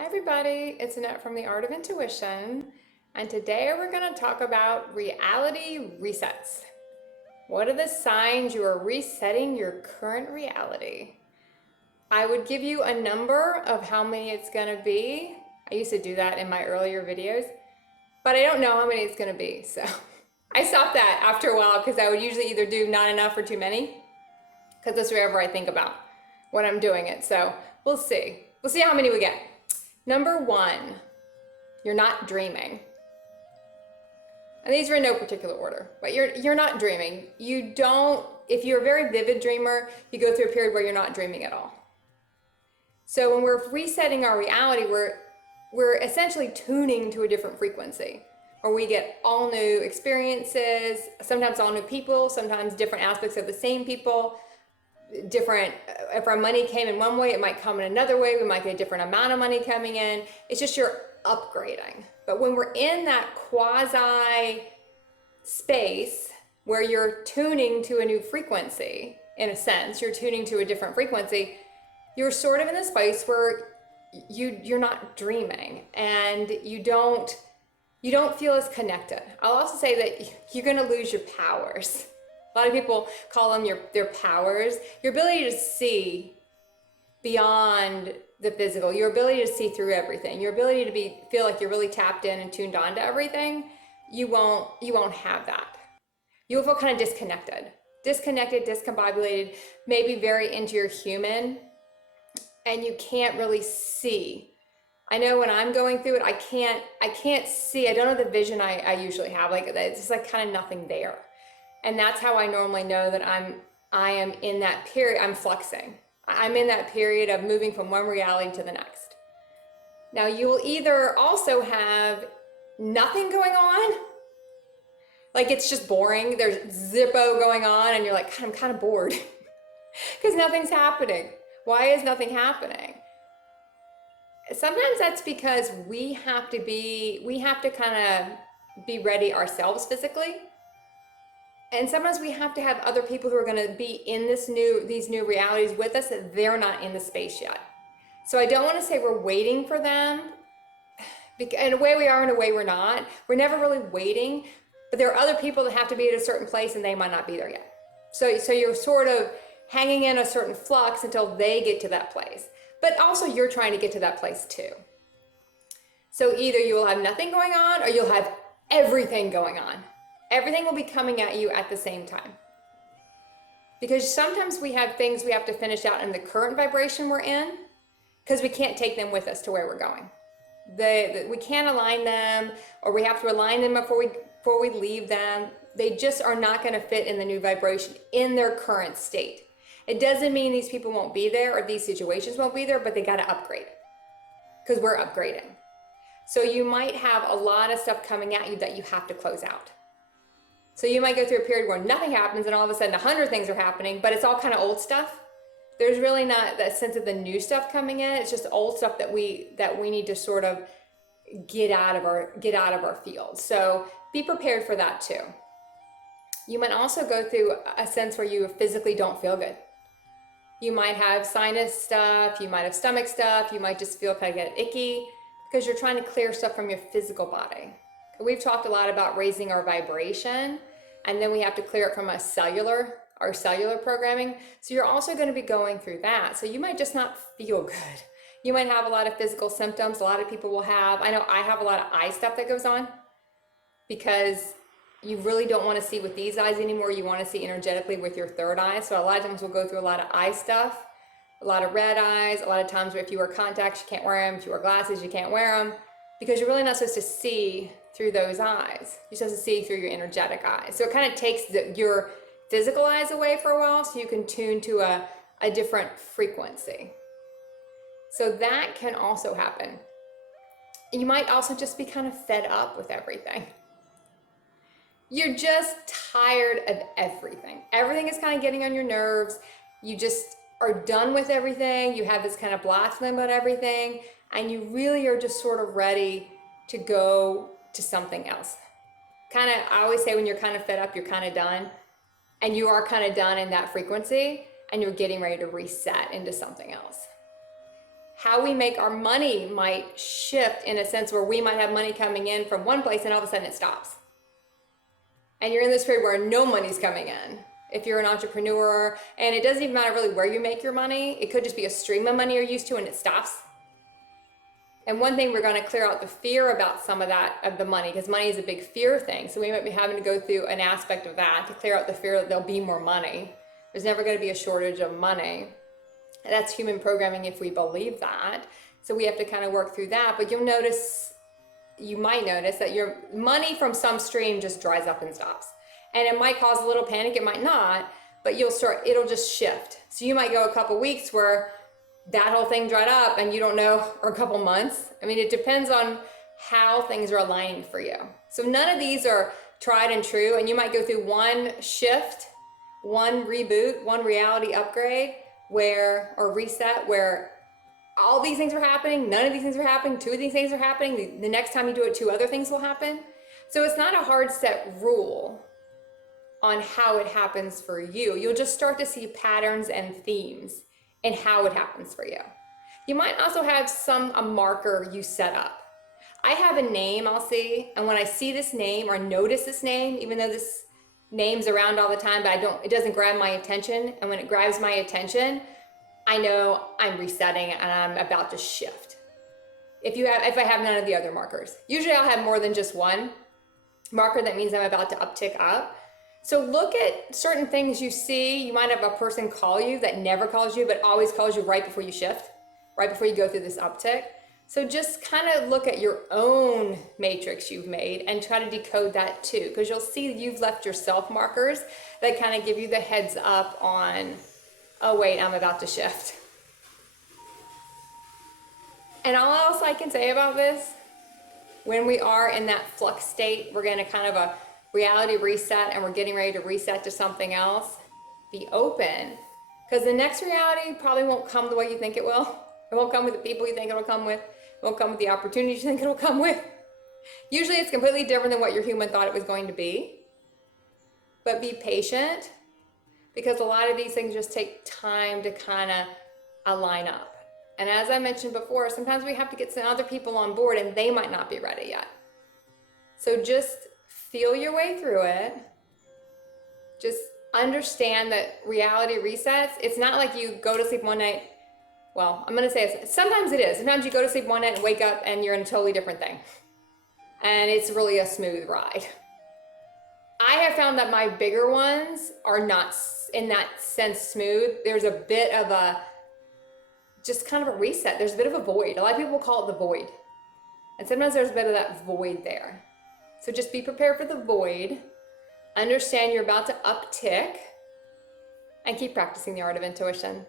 Hi everybody, it's Annette from the Art of Intuition, and today we're going to talk about reality resets. What are the signs you are resetting your current reality? I would give you a number of how many it's going to be. I used to do that in my earlier videos, but I don't know how many it's going to be, so I stopped that after a while because I would usually either do not enough or too many, because that's wherever I think about when I'm doing it. So we'll see. We'll see how many we get. Number one, you're not dreaming. And these are in no particular order, but you're not dreaming. You don't, if you're a very vivid dreamer, you go through a period where you're not dreaming at all. So when we're resetting our reality, we're essentially tuning to a different frequency, where we get all new experiences, sometimes all new people, sometimes different aspects of the same people, different, if our money came in one way, it might come in another way. We might get a different amount of money coming in. It's just you're upgrading. But when we're in that quasi space where you're tuning to a new frequency, in a sense, you're tuning to a different frequency, you're sort of in this place where you're not dreaming and you don't feel as connected. I'll also say that you're going to lose your powers. A lot of people call them their powers. Your ability to see beyond the physical, your ability to see through everything, your ability to feel like you're really tapped in and tuned on to everything, you won't have that. You'll feel kind of disconnected, discombobulated, maybe very into your human, and you can't really see. I know when I'm going through it, I can't see. I don't have the vision I usually have. Like it's just like kind of nothing there. And that's how I normally know that I am in that period. I'm fluxing. I'm in that period of moving from one reality to the next. Now you will either also have nothing going on, like it's just boring. There's zippo going on and you're like, God, I'm kind of bored because nothing's happening. Why is nothing happening? Sometimes that's because we have to kind of be ready ourselves physically. And sometimes we have to have other people who are going to be in these new realities with us that they're not in the space yet. So I don't want to say we're waiting for them. In a way we are, in a way we're not. We're never really waiting, but there are other people that have to be at a certain place and they might not be there yet. So you're sort of hanging in a certain flux until they get to that place. But also you're trying to get to that place too. So either you will have nothing going on or you'll have everything going on. Everything will be coming at you at the same time. Because sometimes we have things we have to finish out in the current vibration we're in because we can't take them with us to where we're going. We can't align them, or we have to align them before we leave them. They just are not going to fit in the new vibration in their current state. It doesn't mean these people won't be there or these situations won't be there, but they got to upgrade because we're upgrading. So you might have a lot of stuff coming at you that you have to close out. So you might go through a period where nothing happens and all of a sudden 100 things are happening, but it's all kind of old stuff. There's really not that sense of the new stuff coming in. It's just old stuff that we need to sort of get out of our field. So be prepared for that too. You might also go through a sense where you physically don't feel good. You might have sinus stuff, you might have stomach stuff, you might just feel kind of get icky because you're trying to clear stuff from your physical body. We've talked a lot about raising our vibration, and then we have to clear it from our cellular programming. So you're also going to be going through that. So you might just not feel good. You might have a lot of physical symptoms. A lot of people will have, I know I have a lot of eye stuff that goes on because you really don't want to see with these eyes anymore. You want to see energetically with your third eye. So a lot of times we'll go through a lot of eye stuff, a lot of red eyes. A lot of times if you wear contacts, you can't wear them. If you wear glasses, you can't wear them because you're really not supposed to see through those eyes. You're supposed to see through your energetic eyes. So it kind of takes your physical eyes away for a while so you can tune to a different frequency. So that can also happen. You might also just be kind of fed up with everything. You're just tired of everything. Everything is kind of getting on your nerves. You just are done with everything. You have this kind of black feeling about everything, and you really are just sort of ready to go to something else. I always say when you're kind of fed up, you're kind of done, and you are kind of done in that frequency, and you're getting ready to reset into something else. how we make our money might shift in a sense where we might have money coming in from one place and all of a sudden it stops. And you're in this period where no money's coming in. If you're an entrepreneur, and it doesn't even matter really where you make your money, it could just be a stream of money you're used to and it stops. And one thing, we're going to clear out the fear about some of that, of the money, because money is a big fear thing. So we might be having to go through an aspect of that to clear out the fear that there'll be more money. There's never going to be a shortage of money. And that's human programming if we believe that. So we have to kind of work through that. But you might notice that your money from some stream just dries up and stops. And it might cause a little panic, it might not, but it'll just shift. So you might go a couple weeks where that whole thing dried up and you don't know, or a couple months. I mean, it depends on how things are aligning for you. So none of these are tried and true, and you might go through one shift, one reboot, one reality upgrade or reset where all these things are happening, none of these things are happening, two of these things are happening. The next time you do it, two other things will happen. So it's not a hard set rule on how it happens for you. You'll just start to see patterns and themes in how it happens for you. You might also have a marker you set up. I have a name I'll see, and when I see this name or notice this name, even though this name's around all the time, but it doesn't grab my attention, and when it grabs my attention, I know I'm resetting and I'm about to shift. If I have none of the other markers. Usually I'll have more than just one marker that means I'm about to uptick up. So look at certain things you see. You might have a person call you that never calls you, but always calls you right before you shift, right before you go through this uptick. So just kind of look at your own matrix you've made and try to decode that too, because you'll see you've left yourself markers that kind of give you the heads up on, oh wait, I'm about to shift. And all else I can say about this, when we are in that flux state, we're going to kind of a reality reset and we're getting ready to reset to something else. Be open, because the next reality probably won't come the way you think it will. It won't come with the people you think it'll come with. It won't come with the opportunities you think it'll come with. Usually it's completely different than what your human thought it was going to be. But be patient, because a lot of these things just take time to kind of align up. And as I mentioned before, sometimes we have to get some other people on board and they might not be ready yet. So just feel your way through it. Just understand that reality resets. It's not like you go to sleep one night. Well, I'm going to say this. Sometimes it is. Sometimes you go to sleep one night and wake up and you're in a totally different thing. And it's really a smooth ride. I have found that my bigger ones are not in that sense smooth. There's a bit of just kind of a reset. There's a bit of a void. A lot of people call it the void. And sometimes there's a bit of that void there. So just be prepared for the void. Understand you're about to uptick. And keep practicing the art of intuition.